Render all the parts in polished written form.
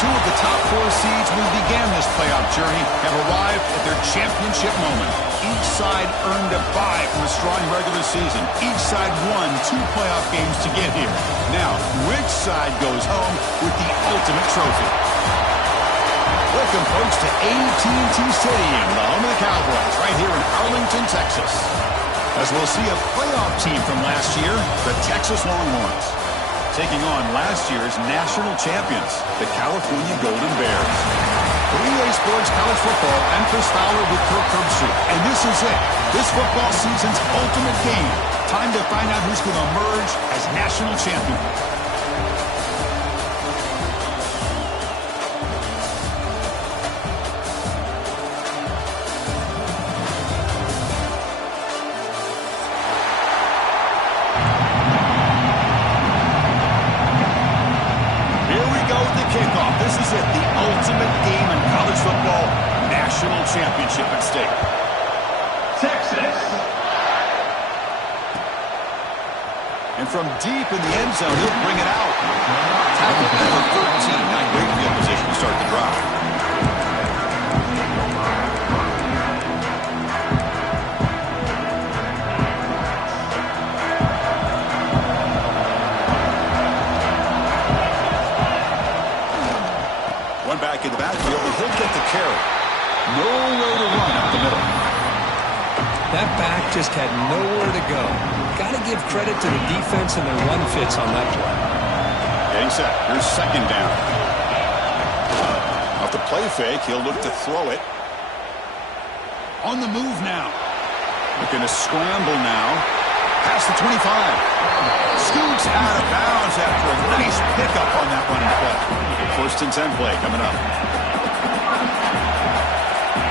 Two of the top 4 seeds who began this playoff journey have arrived at their championship moment. Each side earned a bye from a strong regular season. Each side won 2 playoff games to get here. Now, which side goes home with the ultimate trophy? Welcome, folks, to AT&T Stadium, the home of the Cowboys, right here in Arlington, Texas. As we'll see a playoff team from last year, the Texas Longhorns, taking on last year's national champions, the California Golden Bears. For EA Sports College Football, I'm Chris Fowler with Kirk Herbstreit, and this is it. This football season's ultimate game. Time to find out who's going to emerge as national champion. Championship at stake. Texas. And from deep in the end zone, he'll bring it out. Tackle number 13. Not great field position to start the drive. One back in the backfield, and he'll get the carry. Nowhere to run up the middle. That back just had nowhere to go. Got to give credit to the defense and their run fits on that play. Getting set. Here's second down. Off the play fake, he'll look to throw it. On the move now. Looking to scramble now. Past the 25. Scoots out of bounds after a nice pickup on that running play. First and 10 play coming up.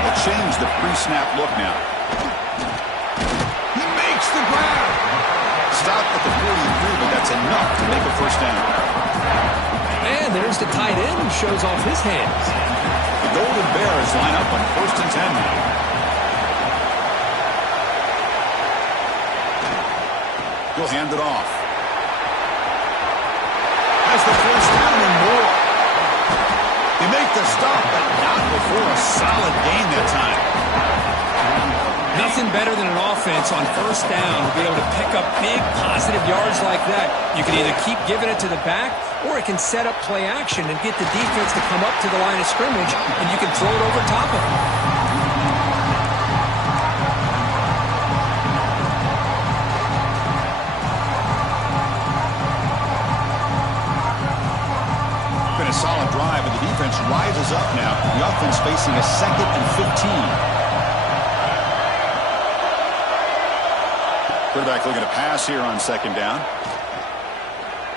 They'll change the pre-snap look now. He makes the grab. Stop at the 43, but that's enough to make a first down. And there's the tight end who shows off his hands. The Golden Bears line up on first and 10 now. He'll hand it off. Has the first down and more. They make the stop, but not before a solid gain that time. Nothing better than an offense on first down to be able to pick up big positive yards like that. You can either keep giving it to the back, or it can set up play action and get the defense to come up to the line of scrimmage, and you can throw it over top of them. Been a solid drive, and the defense rises up now. The offense facing a 2nd and 15. Quarterback looking to pass here on second down.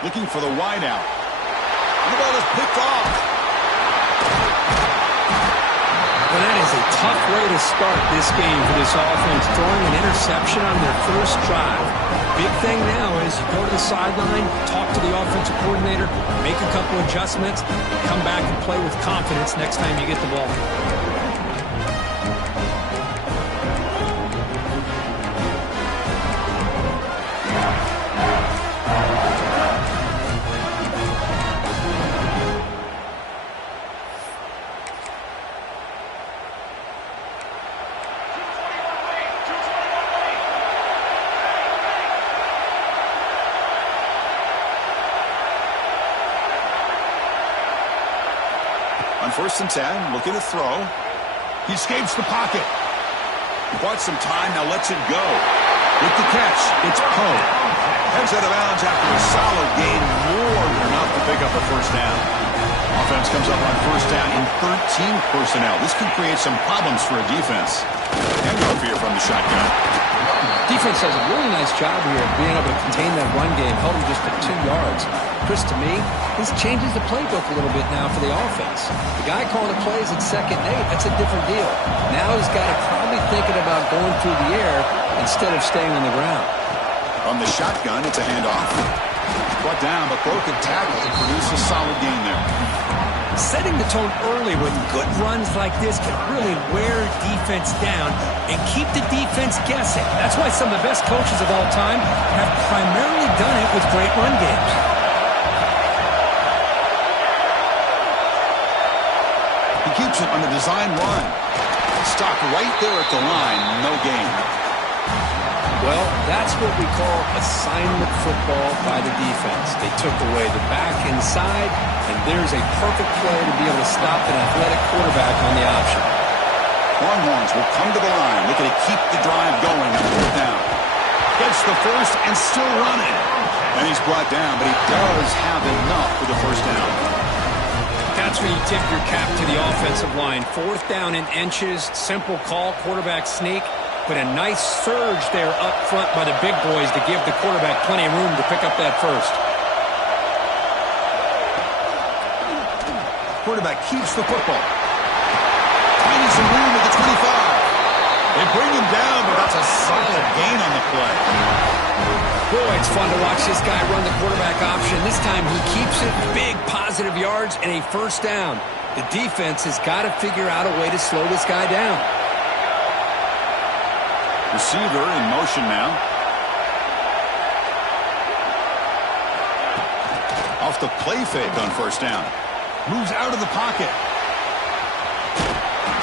Looking for the wide out. The ball is picked off. Well, that is a tough way to start this game for this offense, throwing an interception on their first drive. Big thing now is you go to the sideline, talk to the offensive coordinator, make a couple adjustments, and come back and play with confidence next time you get the ball. On 1st and 10, looking to throw. He escapes the pocket. Bought some time, now lets it go. With the catch, it's Poe. Heads out of bounds after a solid gain, more than enough to pick up a first down. Offense comes up on 1st down in 13 personnel. This can create some problems for a defense. Handoff here from the shotgun. Defense does a really nice job here of being able to contain that run game, held him just to 2 yards. Chris, to me, this changes the playbook a little bit now for the offense. The guy calling the plays at 2nd and 8, that's a different deal. Now he's got to probably thinking about going through the air instead of staying on the ground. On the shotgun, it's a handoff. Brought down, but broken tackle to produce a solid gain there. Setting the tone early with good runs like this can really wear defense down and keep the defense guessing. That's why some of the best coaches of all time have primarily done it with great run games. He keeps it on the design run. Stopped right there at the line, no gain. Well, that's what we call assignment football by the defense. They took away the back inside, and there's a perfect play to be able to stop an athletic quarterback on the option. Longhorns will come to the line, looking to keep the drive going on 4th down. Gets the first and still running. And he's brought down, but he does have enough for the first down. That's where you tip your cap to the offensive line. 4th down in inches, simple call, quarterback sneak. But a nice surge there up front by the big boys to give the quarterback plenty of room to pick up that first. Quarterback keeps the football. Finding some room at the 25. They bring him down, but that's a solid gain on the play. Boy, it's fun to watch this guy run the quarterback option. This time he keeps it, big positive yards, and a first down. The defense has got to figure out a way to slow this guy down. Receiver in motion now. Off the play fake on 1st down. Moves out of the pocket.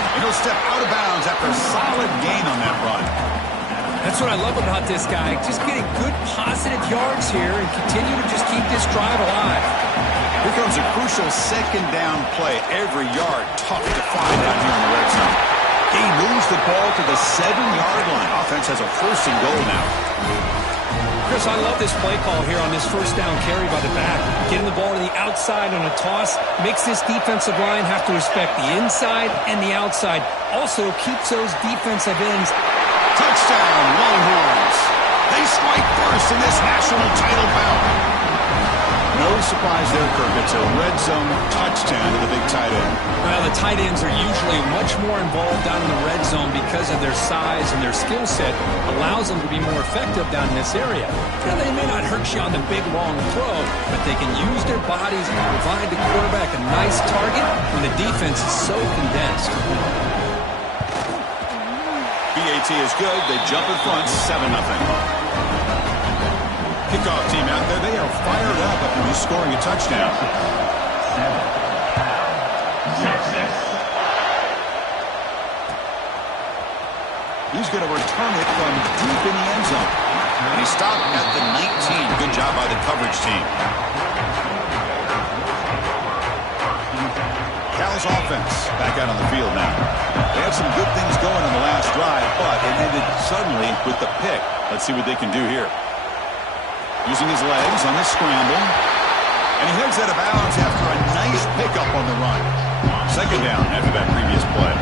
And he'll step out of bounds after a solid gain on that run. That's what I love about this guy. Just getting good positive yards here and continue to just keep this drive alive. Here comes a crucial 2nd down play. Every yard tough to find down here in the red zone. He moves the ball to the 7-yard line. Offense has a 1st and goal now. Chris, I love this play call here on this 1st down carry by the back. Getting the ball to the outside on a toss makes this defensive line have to respect the inside and the outside. Also keeps those defensive ends. Touchdown, Longhorns. They strike first in this national title bout. No surprise there, Kirk. It's a red zone touchdown to the big tight end. Well, the tight ends are usually much more involved down in the red zone because of their size and their skill set allows them to be more effective down in this area. Now, they may not hurt you on the big, long throw, but they can use their bodies and provide the quarterback a nice target when the defense is so condensed. BAT is good. They jump in front, 7-0. Kickoff team out there. They are fired up after just scoring a touchdown. He's going to return it from deep in the end zone. And he stopped at the 19. Good job by the coverage team. Cal's offense back out on the field now. They had some good things going on the last drive, but it ended suddenly with the pick. Let's see what they can do here. Using his legs on the scramble. And he heads out of bounds after a nice pickup on the run. 2nd down after that previous play.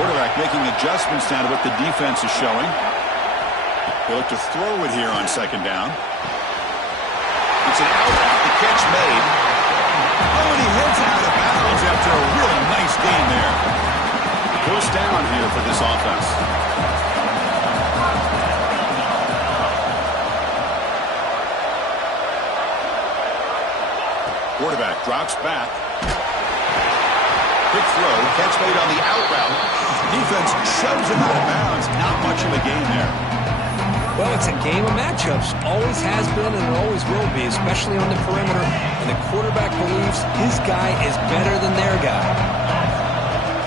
Quarterback making adjustments now to what the defense is showing. They look to throw it here on 2nd down. It's an out off the catch made. Oh, and he heads out of bounds after a really nice gain there. 1st down here for this offense. Quarterback drops back. Quick throw, catch made on the out route. Defense shoves him out of bounds. Not much of a gain there. Well, it's a game of matchups. Always has been and it always will be, especially on the perimeter. And the quarterback believes his guy is better than their guy.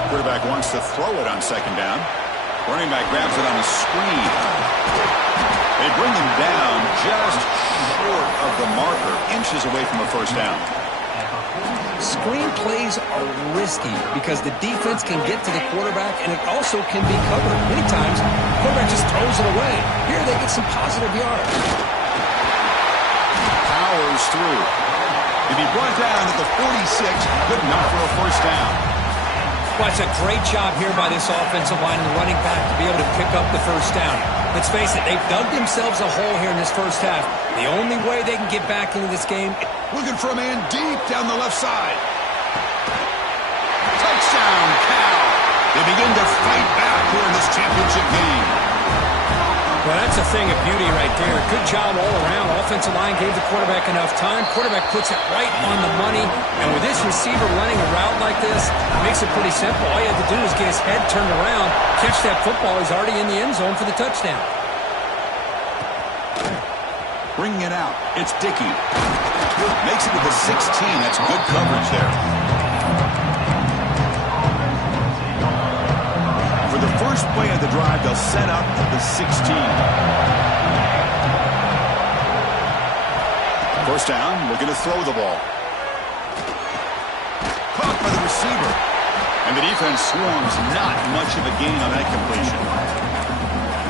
Quarterback wants to throw it on second down. Running back grabs it on a screen. They bring him down just short of the marker, inches away from a first down. Screen plays are risky because the defense can get to the quarterback and it also can be covered. Many times, the quarterback just throws it away. Here they get some positive yards. Powers through. To be brought down at the 46, good enough for a first down. Well, it's a great job here by this offensive line and the running back to be able to pick up the first down. Let's face it, they've dug themselves a hole here in this first half. The only way they can get back into this game... Looking for a man deep down the left side. Touchdown, Cal. They begin to fight back here in this championship game. Well, that's a thing of beauty right there. Good job all around. Offensive line gave the quarterback enough time. Quarterback puts it right on the money. And with this receiver running a route like this, it makes it pretty simple. All you have to do is get his head turned around, catch that football. He's already in the end zone for the touchdown. Bringing it out. It's Dickey. Makes it to the 16. That's good coverage there. For the first play of the drive, they'll set up the 16. First down, looking to throw the ball. Caught by the receiver. And the defense swarms. Not much of a gain on that completion.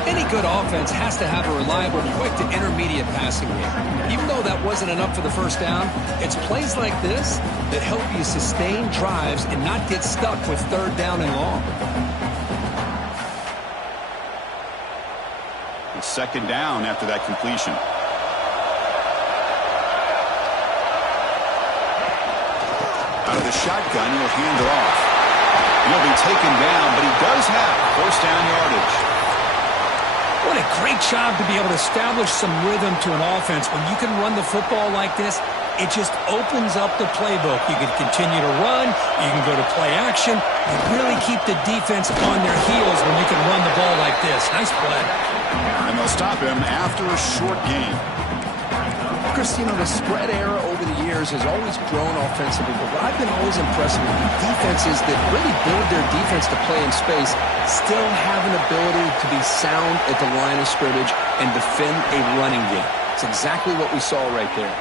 Any good offense has to have a reliable, quick to intermediate passing game. Even though that wasn't enough for the first down, it's plays like this that help you sustain drives and not get stuck with third down and long. It's second down after that completion. Out of the shotgun, he'll hand it off. He'll be taken down, but he does have first down yardage. What a great job to be able to establish some rhythm to an offense. When you can run the football like this, it just opens up the playbook. You can continue to run. You can go to play action. You really keep the defense on their heels when you can run the ball like this. Nice play. And they'll stop him after a short game. Chris, you know, the spread era over the years has always grown offensively, but what I've been always impressed with defenses that really build their defense to play in space still have an ability to be sound at the line of scrimmage and defend a running game. It's exactly what we saw right there.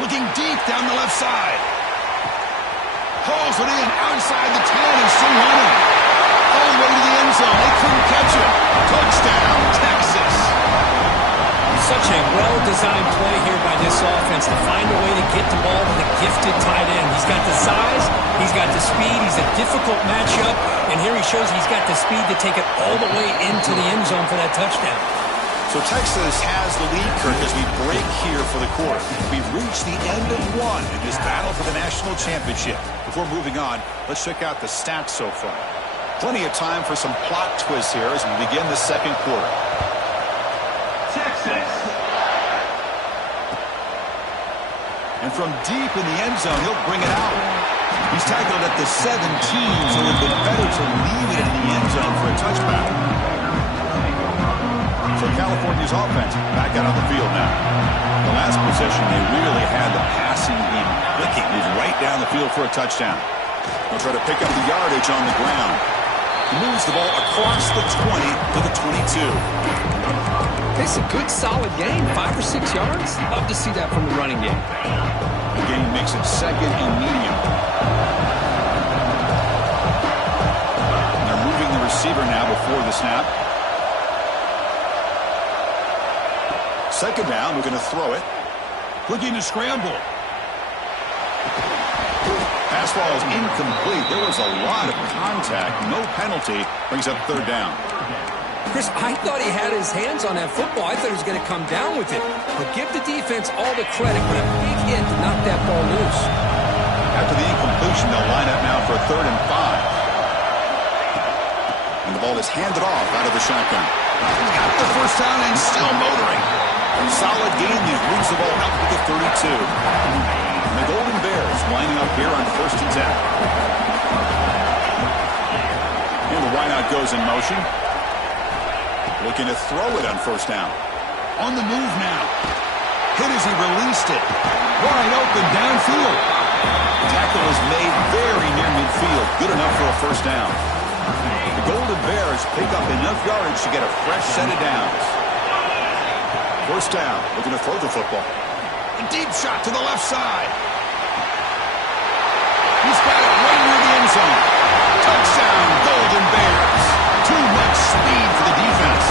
Looking deep down the left side. Pulls it in outside the 10 and still running. All the way to the end zone. They couldn't catch it. Touchdown, Texas. Such a well-designed play here by this offense to find a way to get the ball to the gifted tight end. He's got the size, he's got the speed, he's a difficult matchup, and here he shows he's got the speed to take it all the way into the end zone for that touchdown. So Texas has the lead, Kirk, as we break here for the quarter. We've reached the end of one in this battle for the national championship. Before moving on, let's check out the stats so far. Plenty of time for some plot twists here as we begin the second quarter. Texas. And from deep in the end zone, he'll bring it out. He's tackled at the 17, so it would have been better to leave it in the end zone for a touchback. So California's offense back out on the field now. The last possession, they really had the passing game clicking. Moved right down the field for a touchdown. They'll try to pick up the yardage on the ground. He moves the ball across the 20 to the 22. It's a good, solid game. 5 or 6 yards. Love to see that from the running game. The game makes it second and medium. And they're moving the receiver now before the snap. Second down, we're going to throw it. Looking to scramble. Pass ball is incomplete. There was a lot of contact. No penalty. Brings up third down. Chris, I thought he had his hands on that football. I thought he was going to come down with it. But give the defense all the credit for a big hit to knock that ball loose. After the incompletion, they'll line up now for a 3rd and 5. And the ball is handed off out of the shotgun. He's got the first down and still motoring. Solid game. He moves the ball up to the 32. And the Golden Bears lining up here on 1st and 10. And the wideout goes in motion. Looking to throw it on 1st down. On the move now. Hit as he released it. Wide open downfield. Tackle is made very near midfield. Good enough for a 1st down. The Golden Bears pick up enough yardage to get a fresh set of downs. 1st down. Looking to throw the football. A deep shot to the left side. He's got it right near the end zone. Touchdown, Golden Bears. Too much speed for the defense.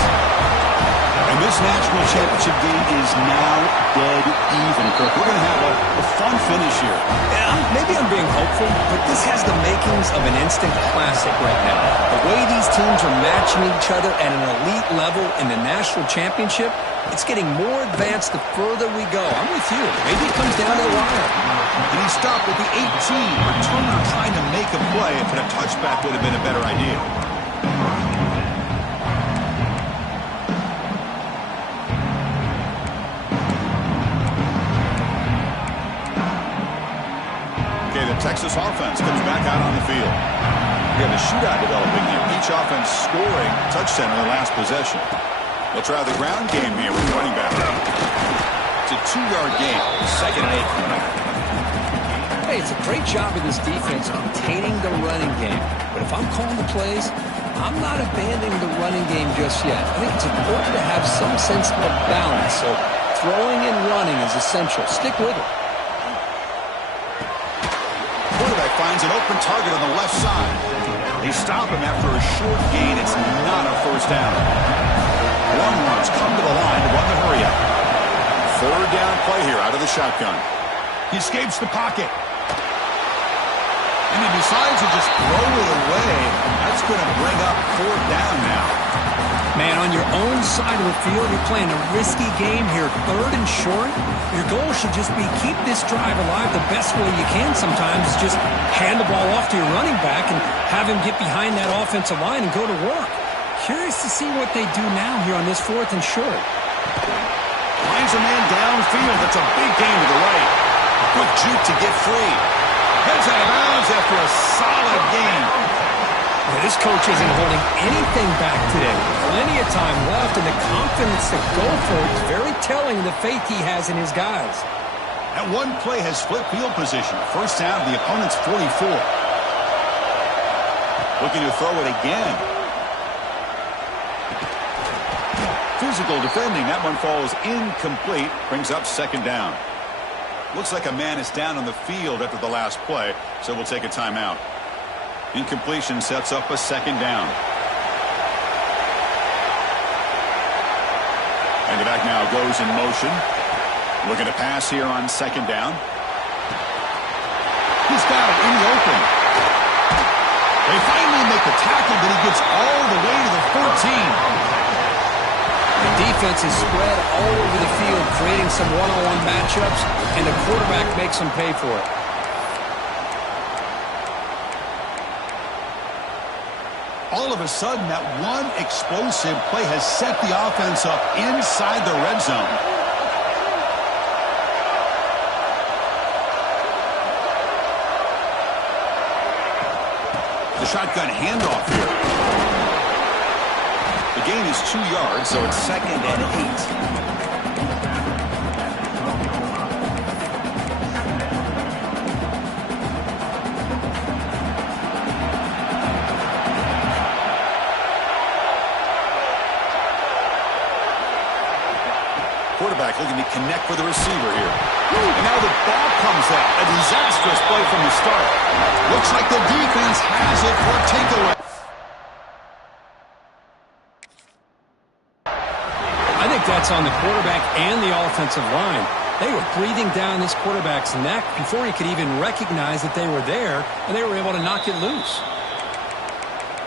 And this national championship game is now dead even, Kirk. We're going to have a fun finish here. Yeah, maybe I'm being hopeful, but this has the makings of an instant classic right now. The way these teams are matching each other at an elite level in the national championship, it's getting more advanced the further we go. I'm with you. Maybe it comes down to the wire. And he stopped with the 18. Returner trying to make a play, but a touchback would have been a better idea. Okay, the Texas offense comes back out on the field. We have a shootout developing here. Each offense scoring a touchdown in their last possession. They'll try the ground game here with running back. It's a 2-yard gain, 2nd and 8. Hey, it's a great job of this defense containing the running game. But if I'm calling the plays, I'm not abandoning the running game just yet. I think it's important to have some sense of balance. So throwing and running is essential. Stick with it. Quarterback finds an open target on the left side. They stop him after a short gain. It's not a 1st down. Long ones come to the line to run the hurry up. 3rd down play here out of the shotgun. He escapes the pocket. And he decides to just throw it away. That's going to bring up 4th down now. Man, on your own side of the field, you're playing a risky game here. 3rd and short. Your goal should just be keep this drive alive the best way you can sometimes. Just hand the ball off to your running back and have him get behind that offensive line and go to work. Curious to see what they do now here on this 4th and short. Finds a man downfield. That's a big gain to the right. Quick juke to get free. Heads out of bounds after a solid gain. Well, this coach isn't holding anything back today. Plenty of time left, and the confidence to go for it is very telling of the faith he has in his guys. That one play has split field position. 1st down to the opponent's 44. Looking to throw it again. Physical defending. That one falls incomplete. Brings up 2nd down. Looks like a man is down on the field after the last play, so we'll take a timeout. Incompletion sets up a 2nd down. And the back now goes in motion. Looking to pass here on 2nd down. He's got it in the open. They finally make the tackle, but he gets all the way to the 14. The defense is spread all over the field, creating some one-on-one matchups, and the quarterback makes them pay for it. All of a sudden, that one explosive play has set the offense up inside the red zone. The shotgun handoff here. The gain is 2 yards, so it's 2nd and 8. Quarterback looking to connect with the receiver here. And now the ball comes out. A disastrous play from the start. Looks like the defense has it for a takeaway. I think that's on the quarterback and the offensive line. They were breathing down this quarterback's neck before he could even recognize that they were there, and they were able to knock it loose.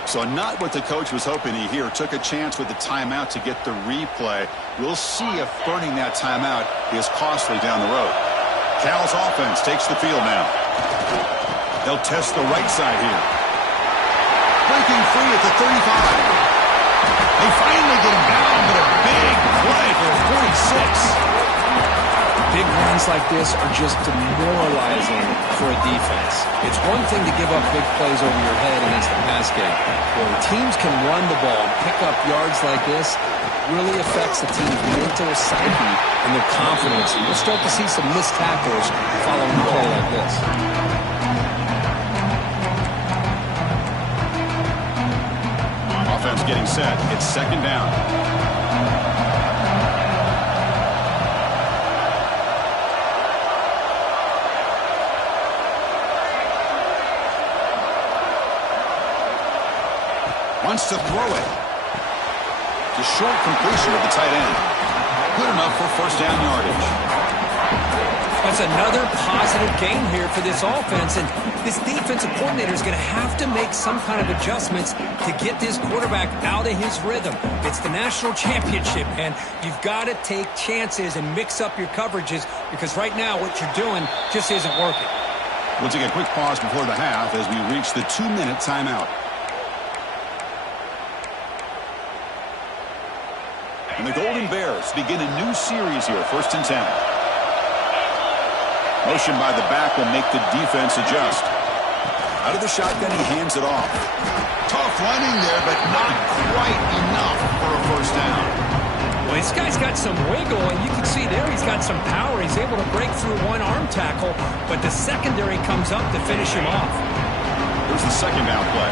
So not what the coach was hoping to hear. Took a chance with the timeout to get the replay. We'll see if burning that timeout is costly down the road. Cal's offense takes the field now. They'll test the right side here. Breaking free at the 35. They finally get him down, but a big play for a 46. Big runs Plays like this are just demoralizing for a defense. It's one thing to give up big plays over your head against the pass game. When teams can run the ball and pick up yards like this, it really affects the team's mental psyche and their confidence. You'll start to see some missed tackles following a play like this. Offense getting set. It's second down. Wants to throw it. It's a short completion of the tight end. Good enough for first down yardage. That's another positive game here for this offense, and this defensive coordinator is going to have to make some kind of adjustments to get this quarterback out of his rhythm. It's the national championship, and you've got to take chances and mix up your coverages, because right now what you're doing just isn't working. We'll take a quick pause before the half as we reach the 2-minute timeout. And the Golden Bears begin a new series here, 1st and 10. Motion by the back will make the defense adjust. Out of the shotgun, he hands it off. Tough running there, but not quite enough for a first down. Well, this guy's got some wiggle, and you can see there he's got some power. He's able to break through one arm tackle, but the secondary comes up to finish him off. Here's the second down play.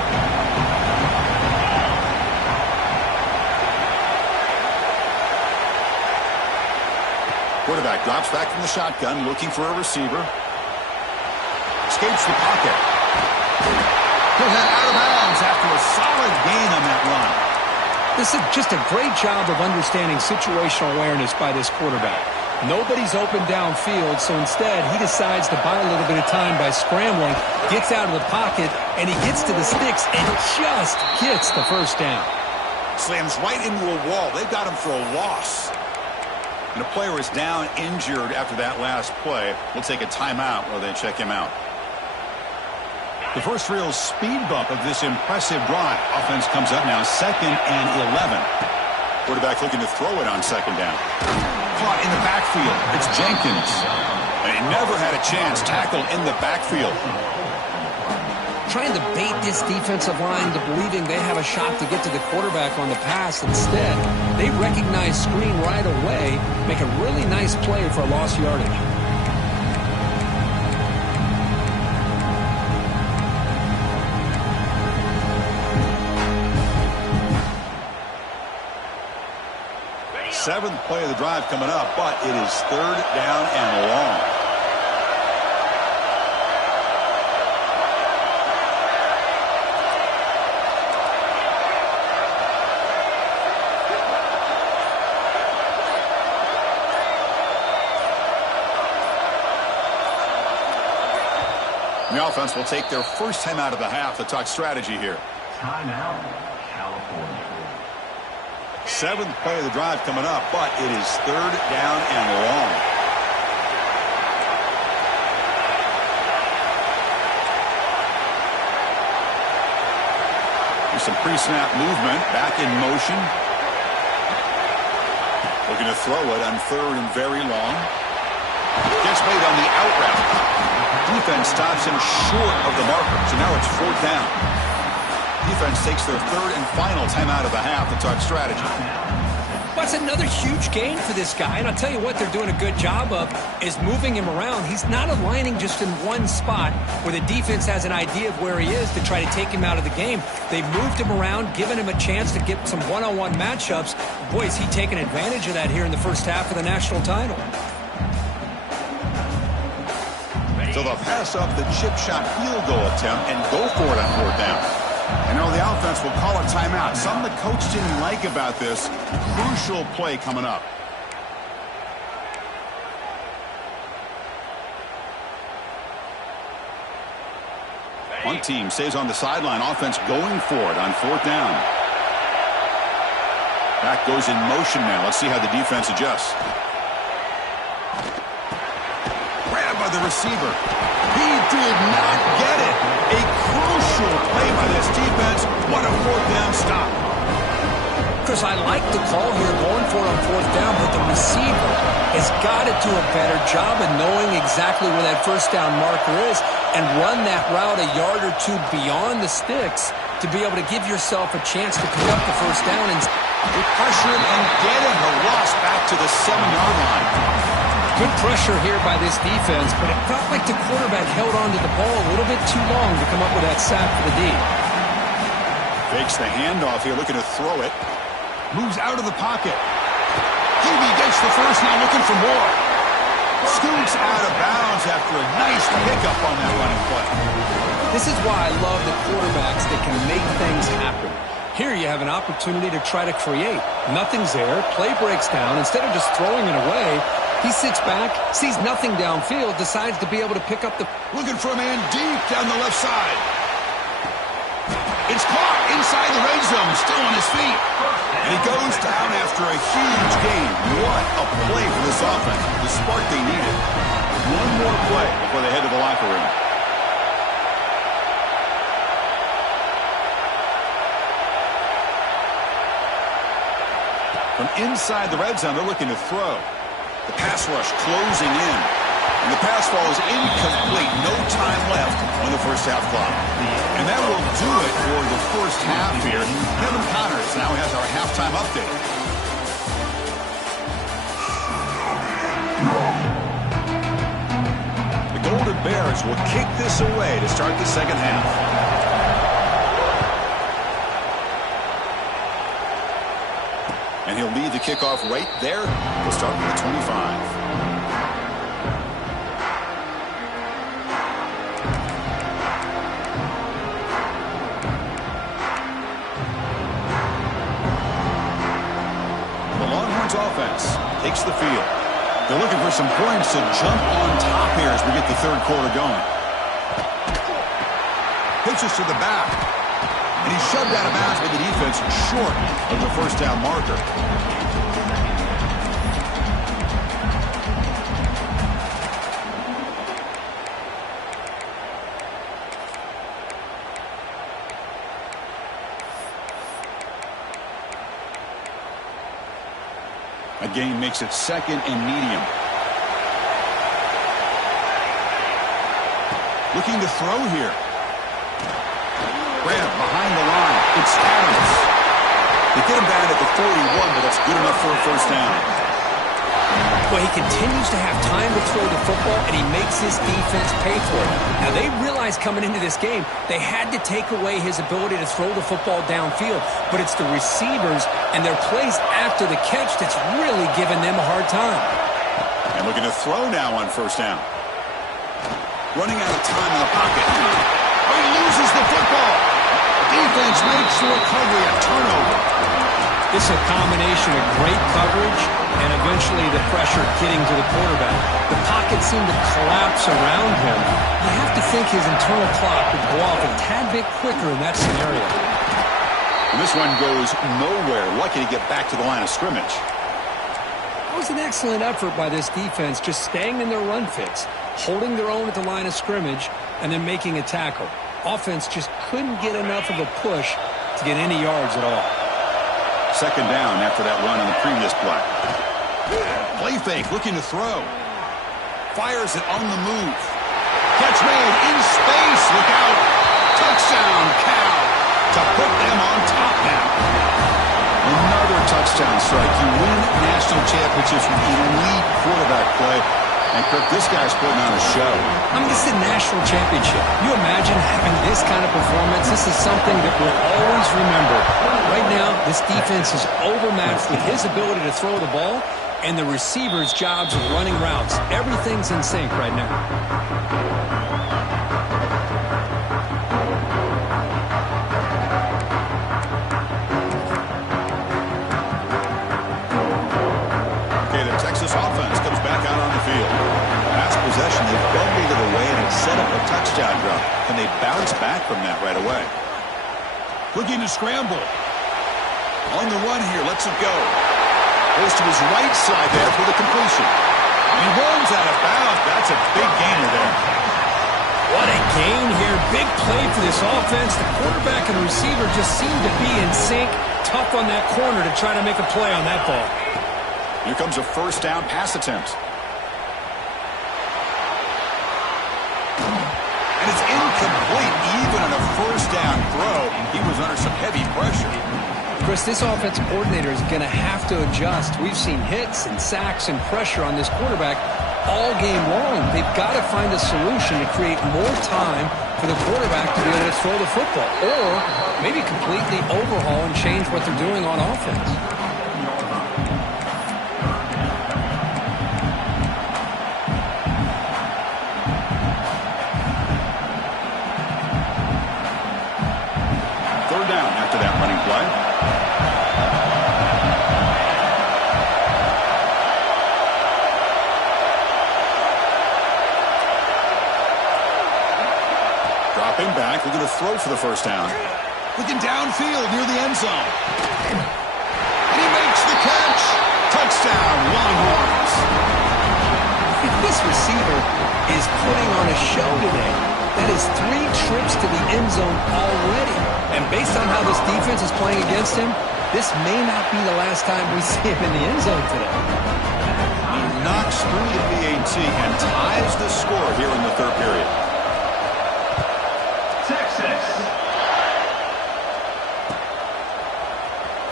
Quarterback drops back from the shotgun, looking for a receiver. Escapes the pocket. He'll head out of bounds after a solid gain on that run. This is just a great job of understanding situational awareness by this quarterback. Nobody's open downfield, so instead he decides to buy a little bit of time by scrambling, gets out of the pocket, and he gets to the sticks and just gets the first down. Slams right into a wall. They've got him for a loss. And the player is down injured after that last play. We'll take a timeout while they check him out. The first real speed bump of this impressive drive. Offense comes up now, 2nd and 11. Quarterback looking to throw it on 2nd down. Caught in the backfield. It's Jenkins. And he never had a chance. Tackle in the backfield. Trying to bait this defensive line to believing they have a shot to get to the quarterback on the pass. Instead, they recognize screen right away, make a really nice play for a lost yardage. Seventh play of the drive coming up, but it is 3rd down and long. The offense will take their first time out of the half to talk strategy here. Timeout, California. 7th play of the drive coming up, but it is 3rd down and long. There's some pre-snap movement, back in motion. Looking to throw it on 3rd and very long. Gets made on the out route. Defense stops him short of the marker, so now it's 4th down. Defense takes their 3rd and final timeout of the half to talk strategy. That's another huge gain for this guy, and I'll tell you what they're doing a good job of is moving him around. He's not aligning just in one spot where the defense has an idea of where he is to try to take him out of the game. They've moved him around, given him a chance to get some one-on-one matchups. Boy, is he taking advantage of that here in the first half of the national title. So they'll pass up the chip shot field goal attempt and go for it on 4th down. And now the offense will call a timeout. Something the coach didn't like about this. Crucial play coming up. One team stays on the sideline. Offense going for it on 4th down. Back goes in motion now. Let's see how the defense adjusts. Grabbed by the receiver. He did not get it. A crucial play by this defense. What a 4th down stop. Chris, I like the call here going for it on fourth down, but the receiver has got to do a better job of knowing exactly where that first down marker is and run that route a yard or two beyond the sticks to be able to give yourself a chance to pick up the first down. And they pressure him and getting the loss back to the 7-yard line. Good pressure here by this defense, but it felt like the quarterback held on to the ball a little bit too long to come up with that sack for the D. Fakes the handoff here, looking to throw it. Moves out of the pocket. Hebe gets the first, now looking for more. Scoots out of bounds after a nice pickup on that running play. This is why I love the quarterbacks that can make things happen. Here you have an opportunity to try to create. Nothing's there. Play breaks down. Instead of just throwing it away, he sits back, sees nothing downfield, decides to be able to pick up the... Looking for a man deep down the left side. It's caught inside the red zone, still on his feet. And he goes down after a huge gain. What a play for this offense. The spark they needed. One more play before they head to the locker room. From inside the red zone, they're looking to throw. The pass rush closing in. And the pass ball is incomplete. No time left on the first half clock. And that will do it for the first half here. Kevin Connors now has our halftime update. The Golden Bears will kick this away to start the second half. And he'll lead the kickoff right there. We'll start with the 25. Offense takes the field. They're looking for some points to jump on top here as we get the third quarter going. Pitches to the back. And he's shoved out of bounds by the defense short of the first down marker. A gain makes it second and medium. Looking to throw here. Graham behind the line. It's Adams. They get him down at the 41, but that's good enough for a first down. But he continues to have time to throw the football, and he makes his defense pay for it. Now, they realized coming into this game, they had to take away his ability to throw the football downfield. But it's the receivers and their plays after the catch that's really giving them a hard time. And looking to throw now on first down. Running out of time in the pocket. Oh, he loses the football. Defense makes the recovery, a turnover. This is a combination of great coverage and eventually the pressure getting to the quarterback. The pocket seemed to collapse around him. You have to think his internal clock would go off a tad bit quicker in that scenario. And this one goes nowhere. Lucky to get back to the line of scrimmage. It was an excellent effort by this defense, just staying in their run fits, holding their own at the line of scrimmage, and then making a tackle. Offense just couldn't get enough of a push to get any yards at all. Second down after that run on the previous play. Play fake, looking to throw. Fires it on the move. Catch made in space. Look out. Touchdown, Cal. To put them on top now. Another touchdown strike. You win national championships with elite quarterback play. And, Kirk, this guy's putting on a show. I mean, this is a national championship. You imagine having this kind of performance? This is something that we'll always remember. Right now, this defense is overmatched with his ability to throw the ball and the receivers' jobs of running routes. Everything's in sync right now. Okay, the Texas offense comes back out on the field. Last possession, they fumbled it away and it set up a touchdown drive. And they bounce back from that right away. Looking to scramble. On the run here, lets it go. Goes to his right side there for the completion. He runs out of bounds. That's a big gainer there. What a gain here. Big play for this offense. The quarterback and the receiver just seem to be in sync tough on that corner to try to make a play on that ball. Here comes a first down pass attempt. And it's incomplete. Even on a first down throw, he was under some heavy pressure. Chris, this offensive coordinator is going to have to adjust. We've seen hits and sacks and pressure on this quarterback all game long. They've got to find a solution to create more time for the quarterback to be able to throw the football, or maybe completely overhaul and change what they're doing on offense. Third down after that running play. Dropping back, looking to throw for the first down. Looking downfield near the end zone. And he makes the catch. Touchdown, Longhorns. This receiver is putting on a show today. That is 3 trips to the end zone already. And based on how this defense is playing against him, this may not be the last time we see him in the end zone today. He knocks through the PAT and ties the score here in the third period.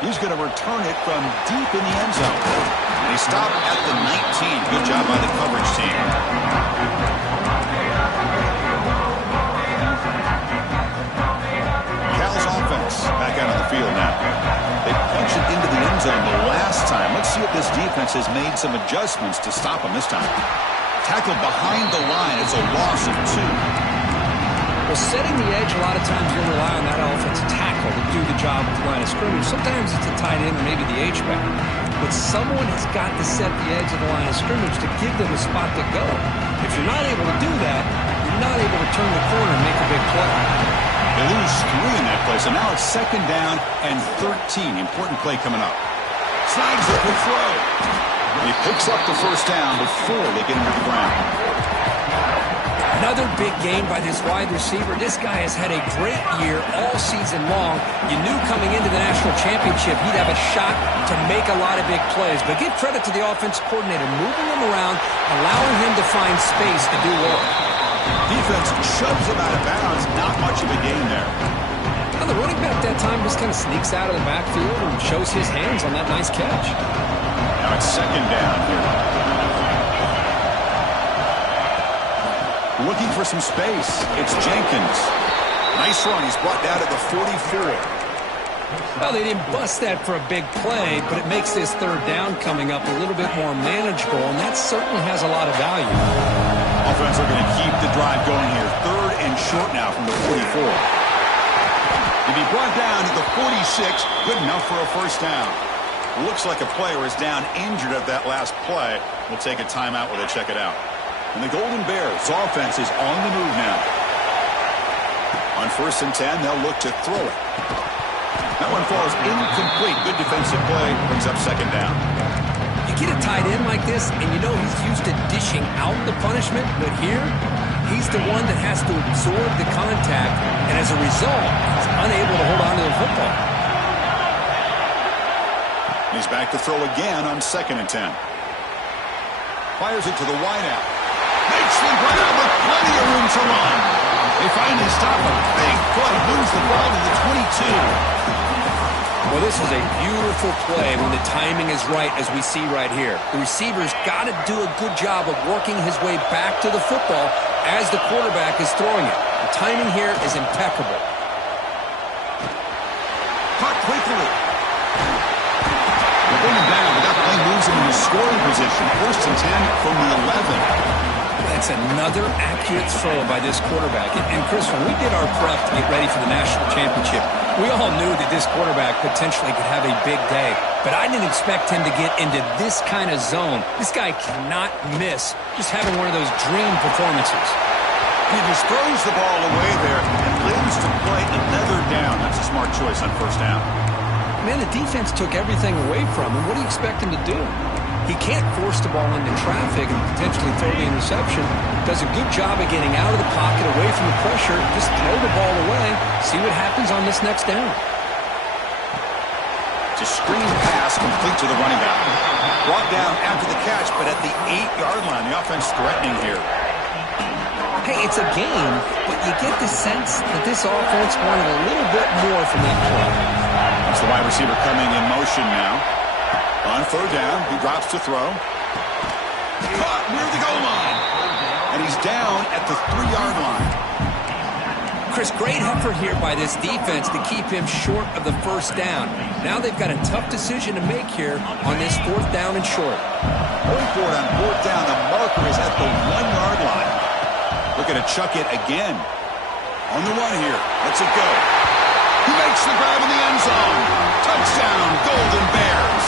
He's going to return it from deep in the end zone. And he stopped at the 19. Good job by the coverage team. Cal's offense back out on the field now. They punched it into the end zone the last time. Let's see if this defense has made some adjustments to stop him this time. Tackled behind the line. It's a loss of 2. Well, setting the edge, a lot of times you'll rely on that offensive tackle to do the job at the line of scrimmage. Sometimes it's a tight end or maybe the H-back. But someone has got to set the edge of the line of scrimmage to give them a spot to go. If you're not able to do that, you're not able to turn the corner and make a big play. They lose 3 in that play, so now it's second down and 13. Important play coming up. Slides the quick throw. He picks up the first down before they get him to the ground. Another big game by this wide receiver. This guy has had a great year all season long. You knew coming into the national championship he'd have a shot to make a lot of big plays. But give credit to the offensive coordinator, moving him around, allowing him to find space to do work. Defense shoves him out of bounds. Not much of a gain there. Now the running back that time just kind of sneaks out of the backfield and shows his hands on that nice catch. Now it's second down here. Looking for some space. It's Jenkins. Nice run. He's brought down at the 44. Well, they didn't bust that for a big play, but it makes this third down coming up a little bit more manageable, and that certainly has a lot of value. Offense are going to keep the drive going here. Third and short now from the 44. If he brought down to the 46, good enough for a first down. Looks like a player is down injured at that last play. We'll take a timeout while they check it out. And the Golden Bears' offense is on the move now. On first and 10, they'll look to throw it. That one falls incomplete. Good defensive play. Brings up second down. You get a tight end like this, and you know he's used to dishing out the punishment, but here, he's the one that has to absorb the contact, and as a result, he's unable to hold on to the football. He's back to throw again on second and 10. Fires it to the wideout. Makes the grab with plenty of room to run. They finally stop a big play. Moves the ball to the 22. Well, this is a beautiful play when the timing is right, as we see right here. The receiver's got to do a good job of working his way back to the football as the quarterback is throwing it. The timing here is impeccable. Caught quickly. They bring him down, but that play moves him in the scoring position. First and 10 from the 11. That's another accurate throw by this quarterback. And Chris, when we did our prep to get ready for the national championship, we all knew that this quarterback potentially could have a big day. But I didn't expect him to get into this kind of zone. This guy cannot miss just having one of those dream performances. He just throws the ball away there and lives to play another down. That's a smart choice on first down. Man, the defense took everything away from him. What do you expect him to do? He can't force the ball into traffic and potentially throw the interception. Does a good job of getting out of the pocket, away from the pressure. Just throw the ball away. See what happens on this next down. It's a screen pass complete to the running back. Brought down after the catch, but at the 8-yard line. The offense threatening here. Hey, it's a game, but you get the sense that this offense wanted a little bit more from that play. It's the wide receiver coming in motion now. On third down, he drops to throw. Caught near the goal line. And he's down at the 3-yard line. Chris, great effort here by this defense to keep him short of the first down. Now they've got a tough decision to make here on this 4th down and short. Going for it on 4th down. The marker is at the 1-yard line. Looking to chuck it again. On the run here. Lets it go. He makes the grab in the end zone. Touchdown, Golden Bears.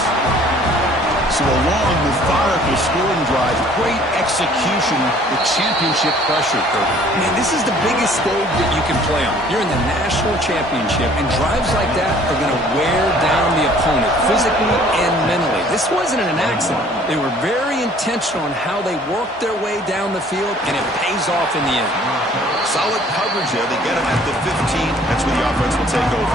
So a long, methodical scoring drive. Great execution with championship pressure, Kurt. Man, this is the biggest stage that you can play on. You're in the national championship, and drives like that are going to wear down the opponent physically and mentally. This wasn't an accident. They were very intentional on how they worked their way down the field, and it pays off in the end. Solid coverage there. They get him at the 15. That's where the offense will take over.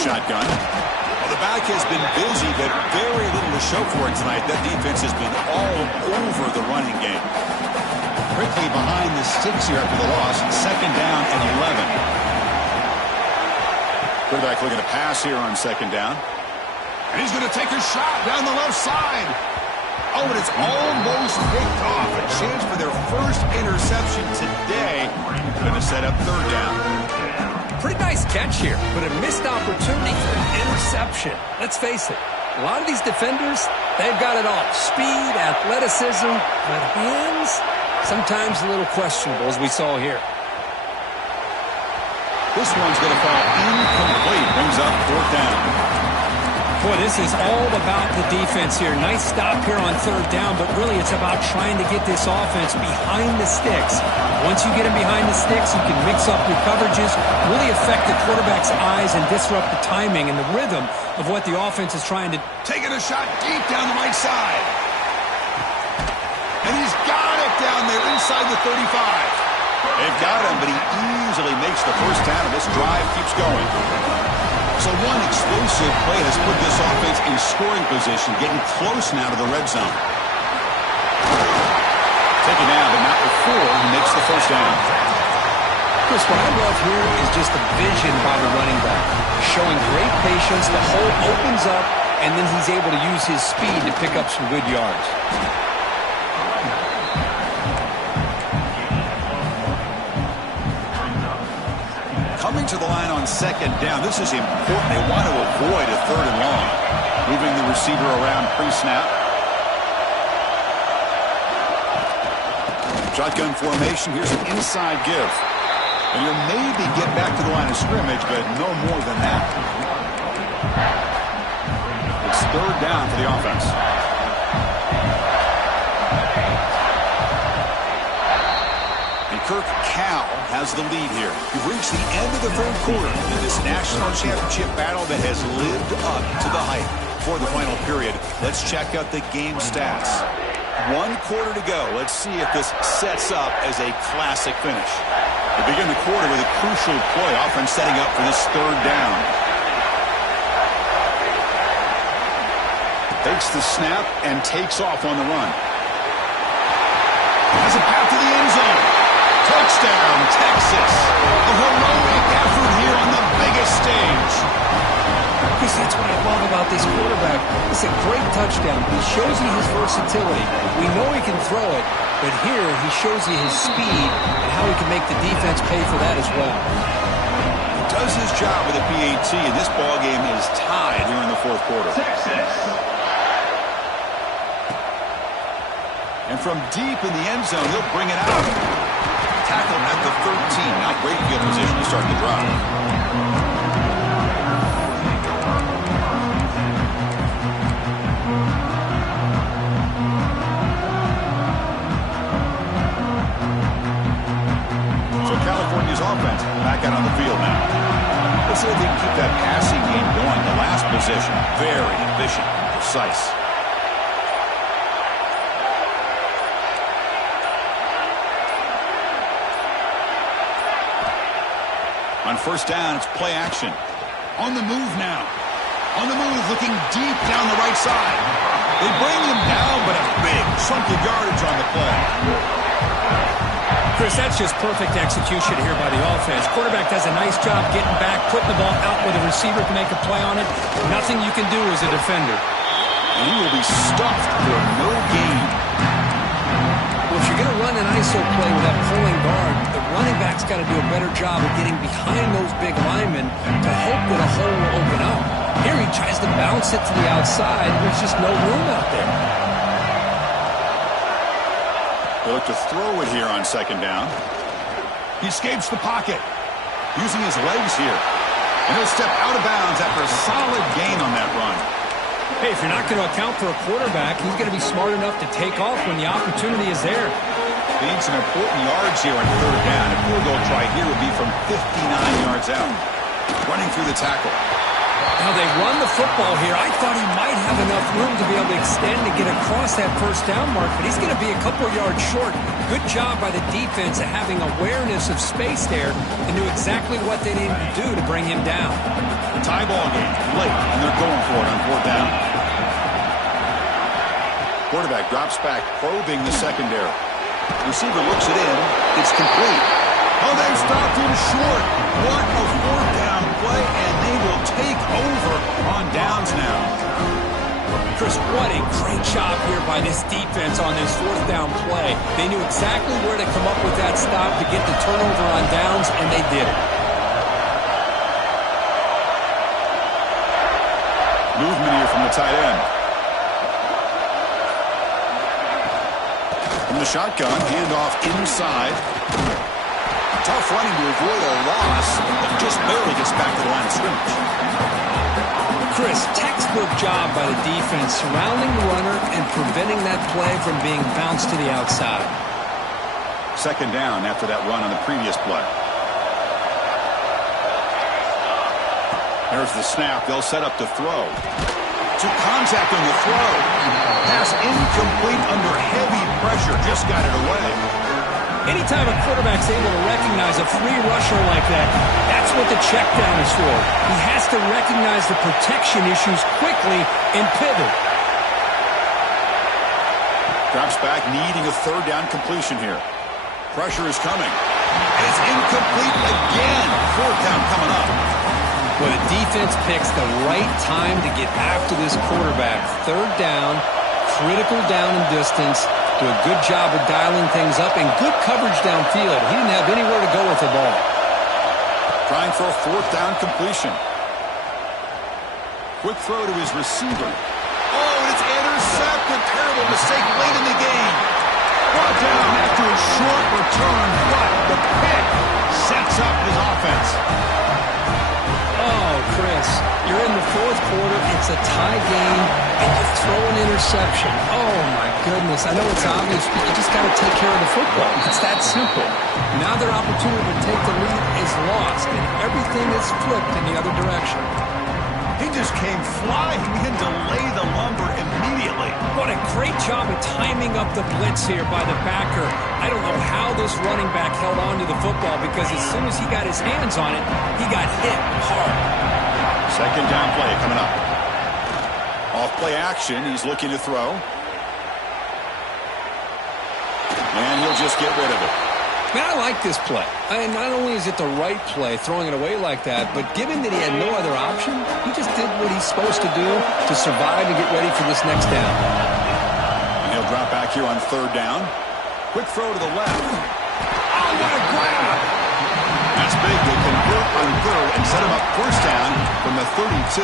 Shotgun. Well, the back has been busy, but very little to show for it tonight. That defense has been all over the running game. Quickly behind the sticks here after the loss. 2nd down and 11. Quarterback looking to pass here on 2nd down. And he's going to take a shot down the left side. Oh, and it's almost picked off. A chance for their first interception today. Going to set up 3rd down. Pretty nice catch here, but a missed opportunity for an interception. Let's face it, a lot of these defenders, they've got it all. Speed, athleticism, but hands, sometimes a little questionable, as we saw here. This one's going to fall incomplete. Brings up 4th down. Boy, this is all about the defense here. Nice stop here on 3rd down, but really it's about trying to get this offense behind the sticks. Once you get them behind the sticks, you can mix up your coverages, really affect the quarterback's eyes and disrupt the timing and the rhythm of what the offense is trying to. Taking a shot deep down the right side. And he's got it down there inside the 35. They've got him, but he easily makes the first down, and this drive keeps going. So one explosive play has put this offense in scoring position, getting close now to the red zone. Taken down, but not before he makes the first down. Chris, what I love here is just the vision by the running back. Showing great patience, the hole opens up, and then he's able to use his speed to pick up some good yards. Coming to the line on 2nd down. This is important. They want to avoid a 3rd and long. Moving the receiver around pre-snap. Shotgun formation. Here's an inside give. And you'll maybe get back to the line of scrimmage, but no more than that. It's 3rd down for the offense. Kirk Cal has the lead here. We've reached the end of the 3rd quarter in this national championship battle that has lived up to the hype. For the final period, let's check out the game stats. 1 quarter to go. Let's see if this sets up as a classic finish. We begin the quarter with a crucial play, offense setting up for this 3rd down. Takes the snap and takes off on the run. Has a path to the end zone. Touchdown, Texas. A heroic effort here on the biggest stage. Chris, that's what I love about this quarterback. It's a great touchdown. He shows you his versatility. We know he can throw it, but here he shows you his speed and how he can make the defense pay for that as well. He does his job with a PAT, and this ballgame is tied here in the 4th quarter. And from deep in the end zone, he'll bring it out. Tackle at the 13. Now great field position to start the drive. position. Very efficient, precise. On first down, it's play action. On the move now. On the move, looking deep down the right side. They bring him down, but a big chunk of yardage on the play. Chris, that's just perfect execution here by the offense. Quarterback does a nice job getting back, putting the ball out where the receiver can make a play on it. Nothing you can do as a defender. And he will be stuffed for no gain. Well, if you're going to run an ISO play with that pulling guard, the running back's got to do a better job of getting behind those big linemen to hope that a hole will open up. Here he tries to bounce it to the outside. There's just no room out there. They look to throw it here on second down. He escapes the pocket, using his legs here. And he'll step out of bounds after a solid gain on that run. Hey, if you're not going to account for a quarterback, he's going to be smart enough to take off when the opportunity is there. They need some important yards here on third down. A field goal try here would be from 59 yards out. Running through the tackle. Now they run the football here. I thought he might have enough room to be able to extend and get across that first down mark, but he's going to be a couple of yards short. Good job by the defense of having awareness of space there and knew exactly what they needed to do to bring him down. A tie ball game late, and they're going for it on fourth down. Quarterback drops back, probing the secondary. Receiver looks it in. It's complete. Oh, they've stopped him short. What a fourth down play, and they will take over on downs now. Chris, what a great job here by this defense on this fourth down play. They knew exactly where to come up with that stop to get the turnover on downs, and they did it. Movement here from the tight end. From the shotgun, handoff inside. Tough running to avoid a loss, but just barely gets back to the line of scrimmage. Chris, textbook job by the defense surrounding the runner and preventing that play from being bounced to the outside. Second down after that run on the previous play. There's the snap. They'll set up to throw. To contact on the throw. Pass incomplete under heavy pressure. Just got it away. Anytime a quarterback's able to recognize a free rusher like that, that's what the check down is for. He has to recognize the protection issues quickly and pivot. Drops back, needing a third down completion here. Pressure is coming. And it's incomplete again. Fourth down coming up. Well, the defense picks the right time to get after this quarterback. Third down, critical down and distance. Do a good job of dialing things up and good coverage downfield. He didn't have anywhere to go with the ball. Trying for a fourth down completion. Quick throw to his receiver. Oh, and it's intercepted. Terrible mistake late in the game. Brought down after a short return, but the pick sets up his offense. Oh, Chris, you're in the fourth quarter. It's a tie game, and you throw an interception. Oh, my goodness. I know it's obvious, but you just got to take care of the football. It's that simple. Now their opportunity to take the lead is lost, and everything is flipped in the other direction. He just came flying in to lay the lumber immediately. What a great job of timing up the blitz here by the backer. I don't know how this running back held on to the football because as soon as he got his hands on it, he got hit hard. Second down play coming up. Off play action, he's looking to throw. And he'll just get rid of it. Man, I like this play. Not only is it the right play, throwing it away like that, but given that he had no other option, he just did what he's supposed to do to survive and get ready for this next down. And he'll drop back here on third down. Quick throw to the left. Oh, what a grab! That's big. They convert on third and set him up first down from the 32.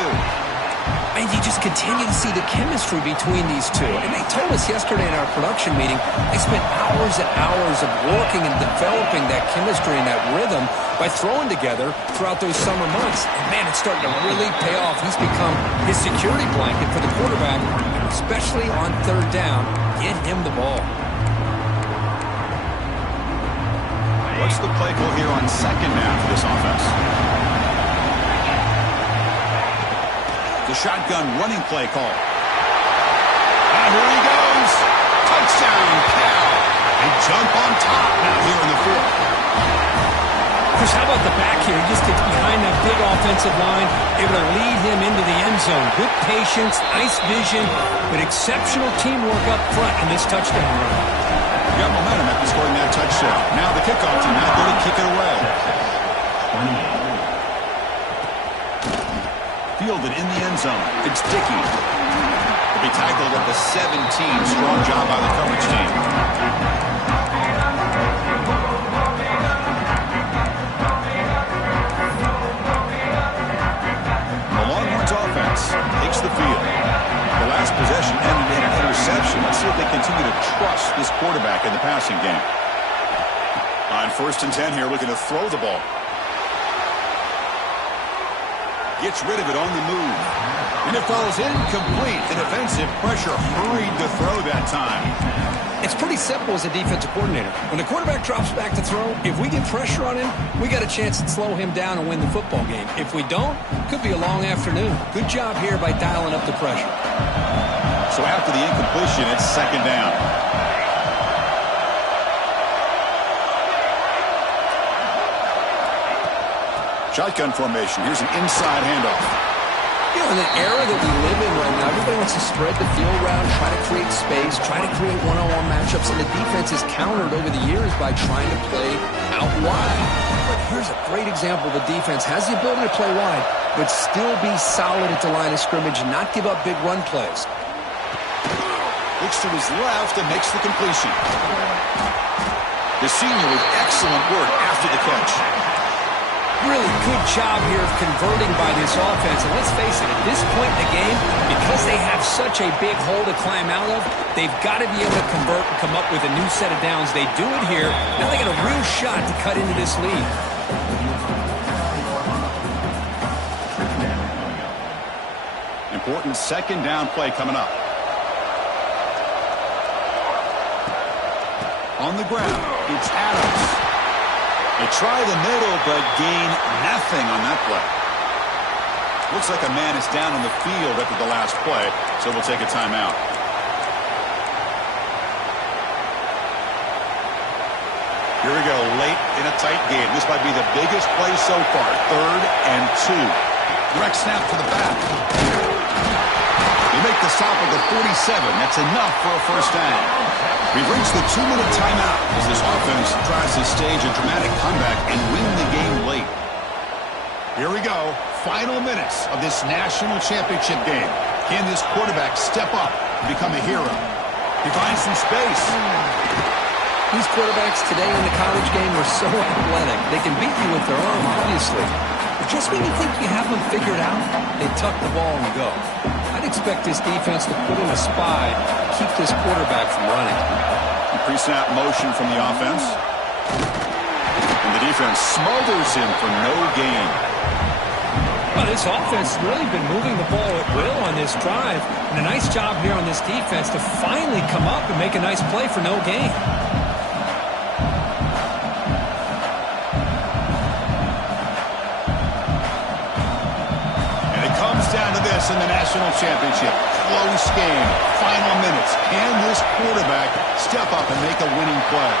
And you just continue to see the chemistry between these two. And they told us yesterday in our production meeting, they spent hours and hours of working and developing that chemistry and that rhythm by throwing together throughout those summer months. And man, it's starting to really pay off. He's become his security blanket for the quarterback, and especially on third down, get him the ball. What's the play call here on second down for this offense? The shotgun running play call. And here he goes. Touchdown, Cal. They jump on top now here in the fourth. Chris, how about the back here? He just gets behind that big offensive line, able to lead him into the end zone. Good patience, nice vision, but exceptional teamwork up front in this touchdown run. You got momentum after scoring that touchdown. Now the kickoff team out there to kick it away. Fielded in the end zone. It's Dickey. He'll be tackled at the 17. Strong job by the coverage team. Takes the field. The last possession ended in an interception. Let's see if they continue to trust this quarterback in the passing game. On 1st and 10 here, looking to throw the ball. Gets rid of it on the move. And it falls incomplete. The defensive pressure hurried to throw that time. It's pretty simple as a defensive coordinator. When the quarterback drops back to throw, if we get pressure on him, we got a chance to slow him down and win the football game. If we don't, could be a long afternoon. Good job here by dialing up the pressure. So after the incompletion, it's 2nd down. Shotgun formation. Here's an inside handoff. You know, in the era that we live in right now, everybody wants to spread the field around, try to create space, try to create one-on-one matchups, and the defense is countered over the years by trying to play out wide. But here's a great example. The defense has the ability to play wide, but still be solid at the line of scrimmage, not give up big run plays. Looks to his left and makes the completion. The senior with excellent work after the catch. Really good job here of converting by this offense. And let's face it, at this point in the game, because they have such a big hole to climb out of, they've got to be able to convert and come up with a new set of downs. They do it here. Now they got a real shot to cut into this lead. Important 2nd down play coming up. On the ground, it's Adams. They try the middle, but gain nothing on that play. Looks like a man is down on the field after the last play, so we'll take a timeout. Here we go, late in a tight game. This might be the biggest play so far. 3rd and 2. Direct snap to the back. They make the stop at the 47. That's enough for a 1st down. We've reached the 2-minute timeout as this offense tries to stage a dramatic comeback and win the game late. Here we go. Final minutes of this national championship game. Can this quarterback step up and become a hero? He finds some space. These quarterbacks today in the college game are so athletic. They can beat you with their arm, obviously. But just when you think you have them figured out, they tuck the ball and go. I'd expect this defense to put in a spy to keep this quarterback from running. Pre-snap motion from the offense. And the defense smothers him for no gain. Well, this offense has really been moving the ball at will on this drive. And a nice job here on this defense to finally come up and make a nice play for no gain. And it comes down to this in the national championship. Close game. Final minutes. Can this quarterback step up and make a winning play?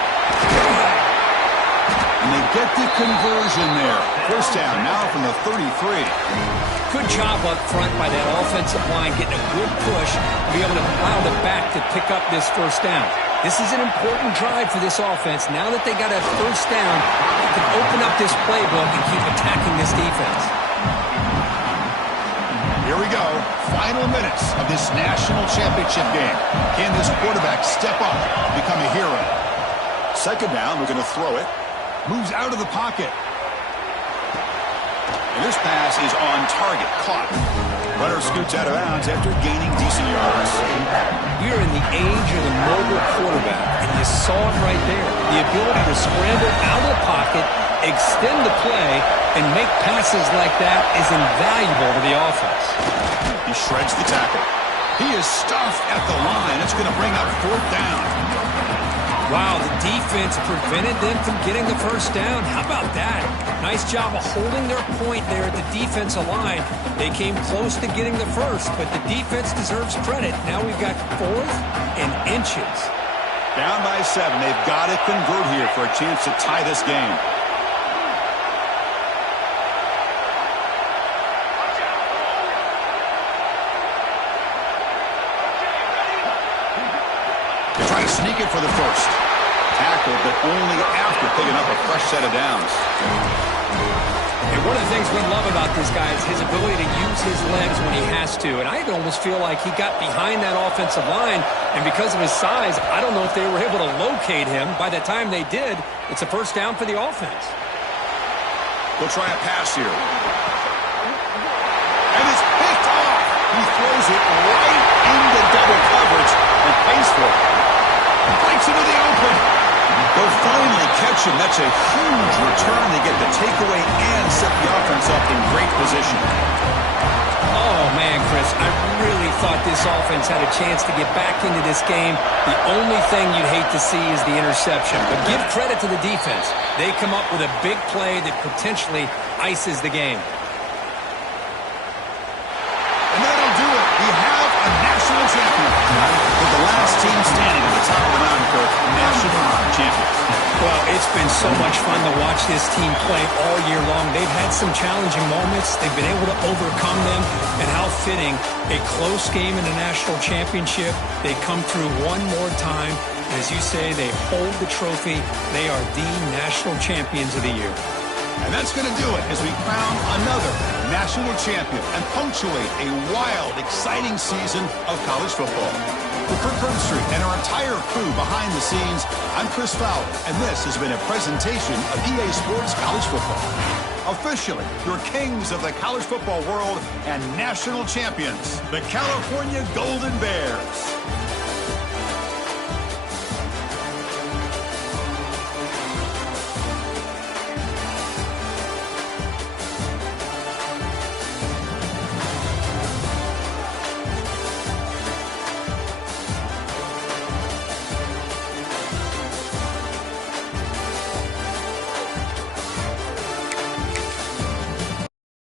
And they get the conversion there. 1st down now from the 33. Good job up front by that offensive line, getting a good push to be able to allow the back to pick up this 1st down. This is an important drive for this offense. Now that they got a 1st down, they can open up this playbook and keep attacking this defense. Here we go. Final minutes of this national championship game. Can this quarterback step up and become a hero? 2nd down, we're going to throw it. Moves out of the pocket. And this pass is on target. Caught. Runner scoots out of bounds after gaining decent yards. We're in the age of the mobile quarterback, and you saw it right there. The ability to scramble out of the pocket, extend the play, and make passes like that is invaluable to the offense. He shreds the tackle. He is stuffed at the line. It's going to bring up 4th down. Wow, the defense prevented them from getting the first down. How about that? Nice job of holding their point there at the defensive line. They came close to getting the first, but the defense deserves credit. Now we've got 4th and inches. Down by 7. They've got to convert here for a chance to tie this game. Try to sneak it for the first. Tackled, but only after picking up a fresh set of downs. And one of the things we love about this guy is his ability to use his legs when he has to. And I almost feel like he got behind that offensive line, and because of his size, I don't know if they were able to locate him. By the time they did, it's a first down for the offense. We'll try a pass here. And it's picked off. He throws it right into double coverage and pays for it. Breaks into the open. They'll finally catch him. That's a huge return. They get the takeaway and set the offense up in great position. Oh, man, Chris, I really thought this offense had a chance to get back into this game. The only thing you'd hate to see is the interception. But give credit to the defense. They come up with a big play that potentially ices the game. And that'll do it. We have a national champion. With the last team standing at the top of the mountain for national champions. Well, it's been so much fun to watch this team play all year long. They've had some challenging moments. They've been able to overcome them. And how fitting, a close game in the national championship. They come through one more time. As you say, they hold the trophy. They are the national champions of the year. And that's going to do it as we crown another national champion and punctuate a wild, exciting season of college football. For Kirk Herbstreit and our entire crew behind the scenes, I'm Chris Fowler, and this has been a presentation of EA Sports College Football. Officially, your kings of the college football world and national champions, the California Golden Bears.